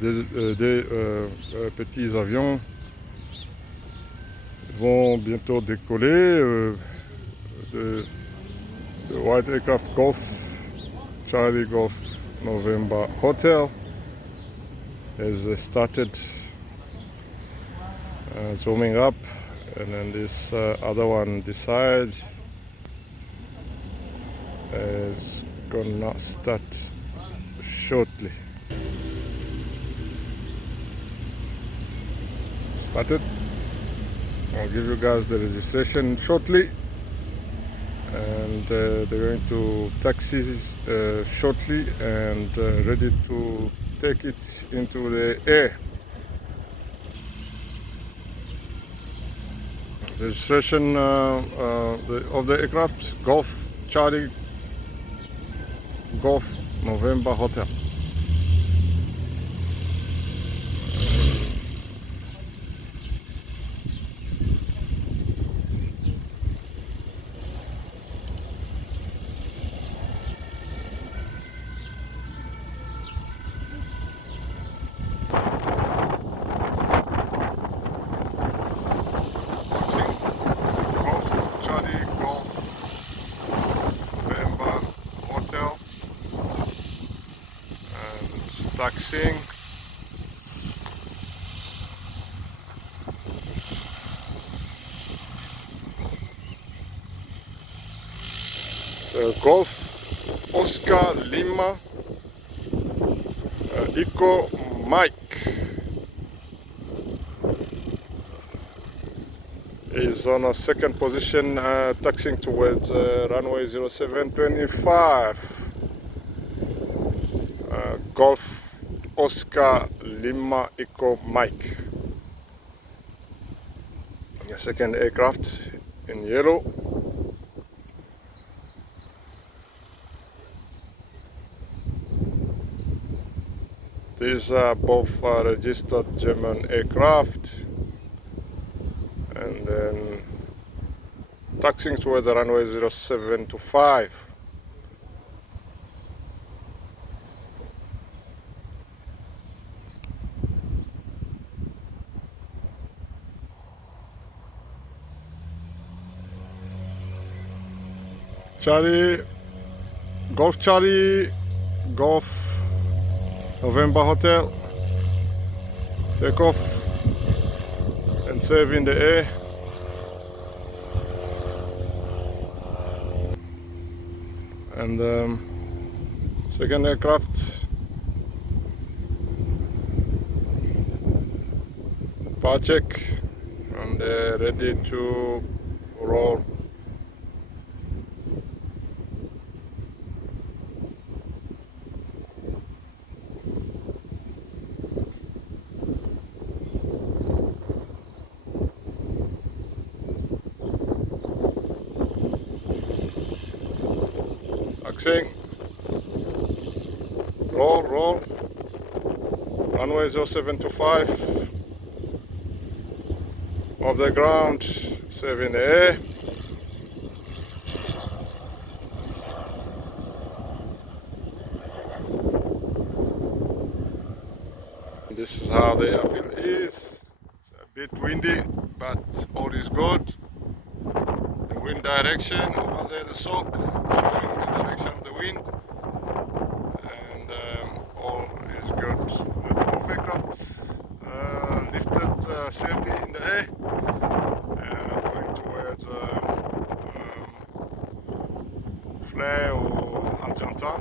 Des petits avions vont bientôt décoller. The White Aircraft Golf Charlie Golf November Hotel has started zooming up, and then this other one this side is gonna start shortly. Started. I'll give you guys the registration shortly, and they're going to taxi shortly and ready to take it into the air. Registration of the aircraft, Golf Charlie Golf November Hotel. Taxiing. So Golf Oscar Lima Echo Mike is on a second position, taxiing towards runway 0725. Golf Oscar Lima Echo Mike. The second aircraft in yellow. These are both registered German aircraft, and then taxiing towards the runway 0725. Charlie Golf November Hotel, take off and save in the air. And second aircraft power check, and they're ready to roll. Taxiing, roll, runway 0725, off the ground, save in the air. This is how the airfield is. It's a bit windy, but all is good. The wind direction over there, the sock showing the direction of the wind, and all is good. The golf aircraft lifted safely in the air, going towards Flare or Argentin.